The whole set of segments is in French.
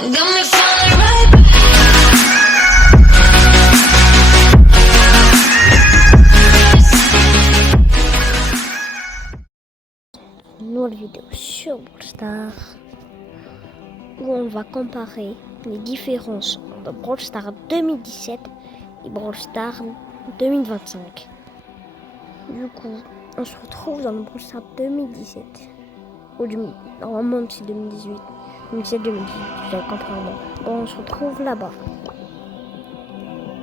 Nouvelle vidéo sur Brawl Stars où on va comparer les différences entre Brawl Stars 2017 et Brawl Stars 2025. Du coup, on se retrouve dans le Brawl Stars 2017. Normalement c'est 2018. 2017-2018, vous allez comprendre. Bon, on se retrouve là-bas.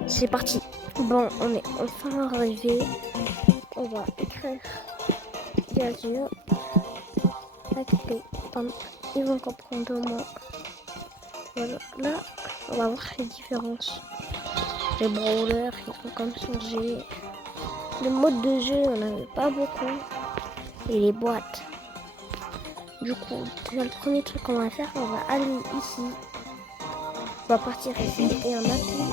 C'est parti. Bon, on est enfin arrivé. On va écrire Yazur. Ils vont comprendre au moins. Voilà, là, on va voir les différences. Les brawlers, ils ont comme changé. Le mode de jeu, on n'avait pas beaucoup. Et les boîtes. Du coup, le premier truc qu'on va faire, on va aller ici. On va partir ici et on appuie.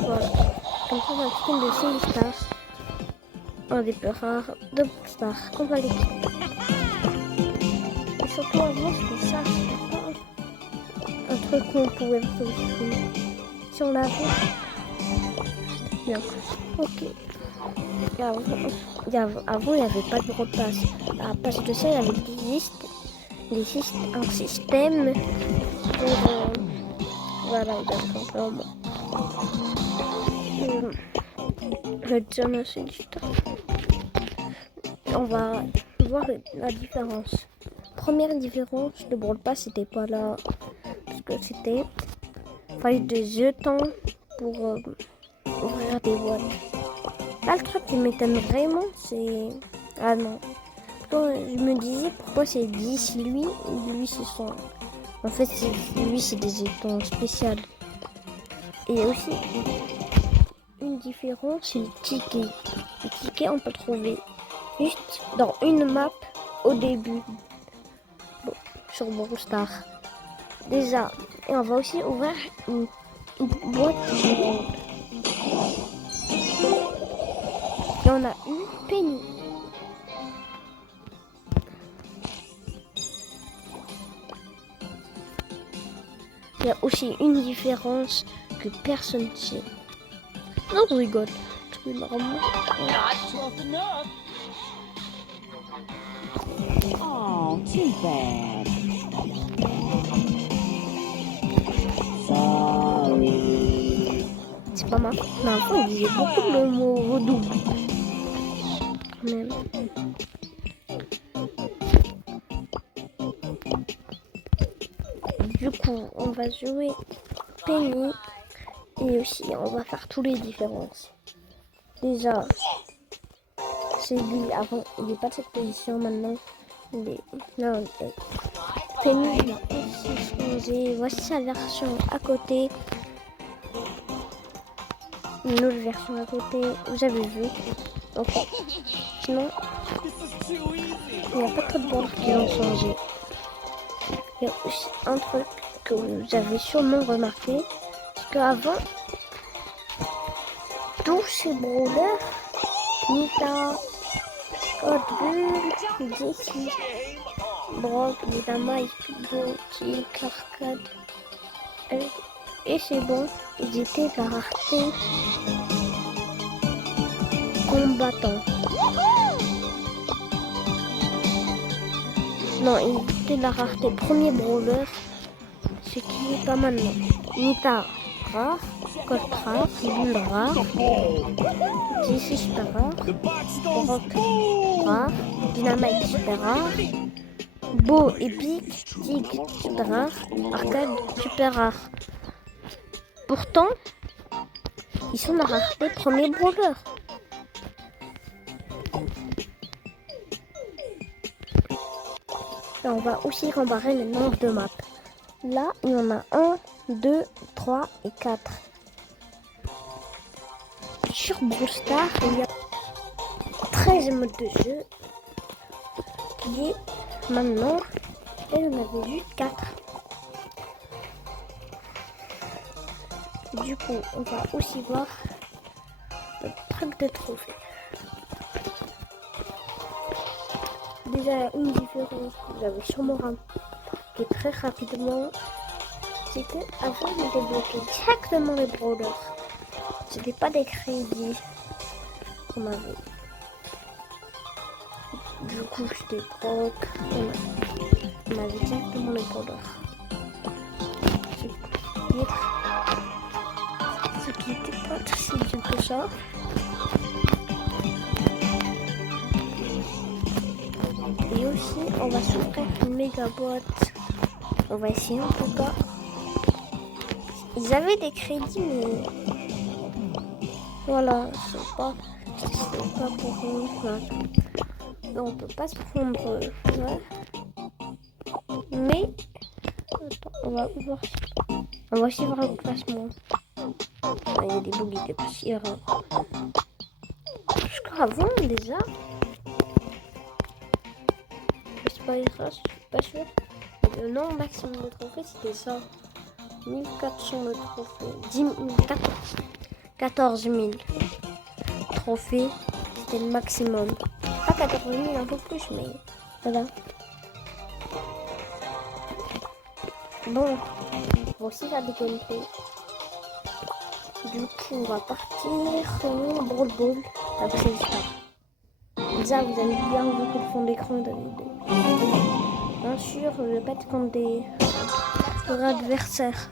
Voilà. Comme ça, on va le skin de Save Stars. Un des plus rares de Brawl Stars. On va les quitter. Et surtout, avant, c'était ça. Un truc qu'on pouvait faire aussi. Si on l'avait. Bien. Ok. Avant, il n'y avait pas de repasse. À la place de ça, il y avait un système pour. Voilà, simplement. Je vais dire assez du temps. On va voir la différence. Première différence, le Brawl Pass c'était pas là. Parce que c'était. Fallait des jetons pour ouvrir des boîtes. Là, le truc qui m'étonne vraiment, c'est. Ah non. Quand je me disais pourquoi c'est 10 lui et lui c'est 100. En fait, lui c'est des jetons spéciaux. Et aussi, une différence, c'est le ticket. Le ticket, on peut trouver juste dans une map au début. Bon, sur Brawl Stars. Déjà, et on va aussi ouvrir une boîte. Et on a eu Penny. Il y a aussi une différence que personne ne sait. Non, je rigole. C'est normal. Oh, too bad. Sorry. C'est pas ma faute. Mais avant, on disait beaucoup le mot redouble. Quand même. Du coup, on va jouer Penny. Et aussi, on va faire toutes les différences. Déjà, c'est lui avant. Il n'est pas de cette position maintenant. Il est là. Penny, il a aussi changé. Voici sa version à côté. Une autre version à côté. Vous avez vu. Donc, sinon, il n'y a pas trop de bords qui ont changé. Il y a aussi un truc que vous avez sûrement remarqué. C'est qu'avant, tous ces brawlers, Nita, Hotbull, Jessie, Brock, Dynamite, Pitbull, Tick, Arcade, et c'est bon, ils étaient la rareté combattant. Non, ils étaient la rareté premier brawler, ce qui est pas maintenant. Nita rare, Colt rare, Bull rare, Jessie super rare, Brock rare, Dynamite super rare, Beau épique, Tig super rare, Arcade super rare. Pourtant, ils sont la rareté premier brawler. Et on va aussi comparer le nombre de maps. Là, il y en a 1, 2, 3 et 4. Sur Brawl Stars, il y a 13 modes de jeu qui est maintenant, et on avait juste 4. Du coup, on va aussi voir le truc de trophée. Déjà, une différence, vous avez sûrement expliquer très rapidement. C'est que avant je débloquais directement les brawlers. C'était pas des crédits qu'on avait. Du coup je débloque. On avait directement les brawlers. Ce qui était pas si dur que ça. Et aussi, on va s'ouvrir une méga boîte. On va essayer en tout cas. Ils avaient des crédits, mais voilà, c'est pas pour nous. Voilà. On peut pas se prendre. Ouais. Mais attends, on va voir. On va aussi voir le classement. Il y a des bugs, il est pas si rare. Jusqu'avant déjà. C'est pas grave, je suis pas sûre. Le nombre maximum de trophées, c'était ça. 1400 de trophées. 14 000 trophées, c'était le maximum. Pas 14 000, un peu plus, mais voilà. Bon, on va aussi faire des gameplays. Du coup, on va partir au Brawl Ball. Après, c'est ça. Déjà, vous avez bien vu que le fond d'écran est bien sûr, je vais pas être contre des adversaires.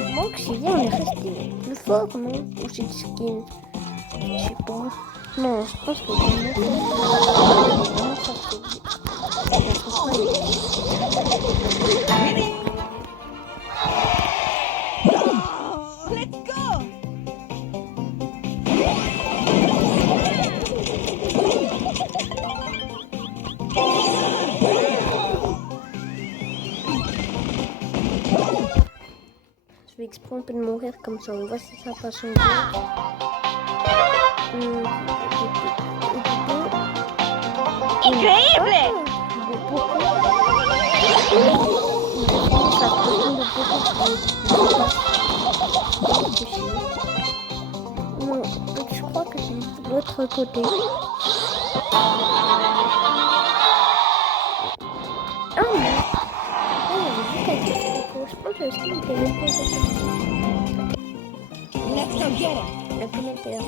Moi, que c'est bien, on est resté plus fort, non? Ou c'est du skin? Je sais pas. Non, je pense que c'est vraiment sorti. Let's go! Je vais exprès un peu de mourir comme ça, on voit si ça va changer. Increíble! Non, je crois que c'est de l'autre côté. Ah mais je pense que c'est Let's go get him! la commentaire.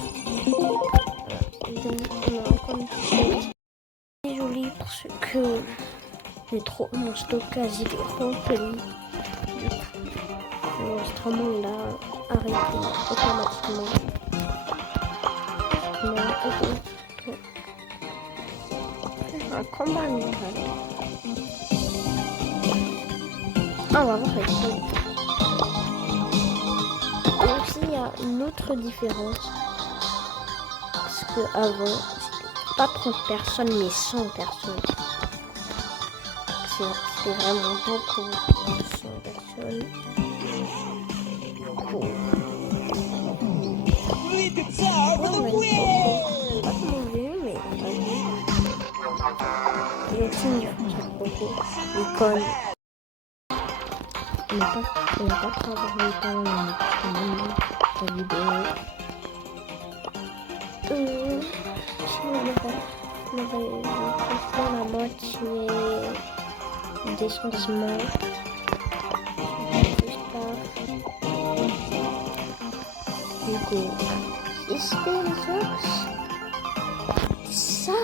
C'est joli parce que j'ai trop mon stockage il est rempli. L'enregistrement il a arrêté automatiquement. Un combat amical. Ah, on va voir avec ça. Et aussi il y a une autre différence. Parce que avant c'était pas 30 personnes mais 100 personnes. C'était vraiment beaucoup. 100 personnes. Cool. Pas comment vu, mais il y a aussi une différence avec beaucoup. L'icône. On n'a pas travaillé l'icône la vidéo. On avait la moitié des changements. Du coup, Spin Fox. So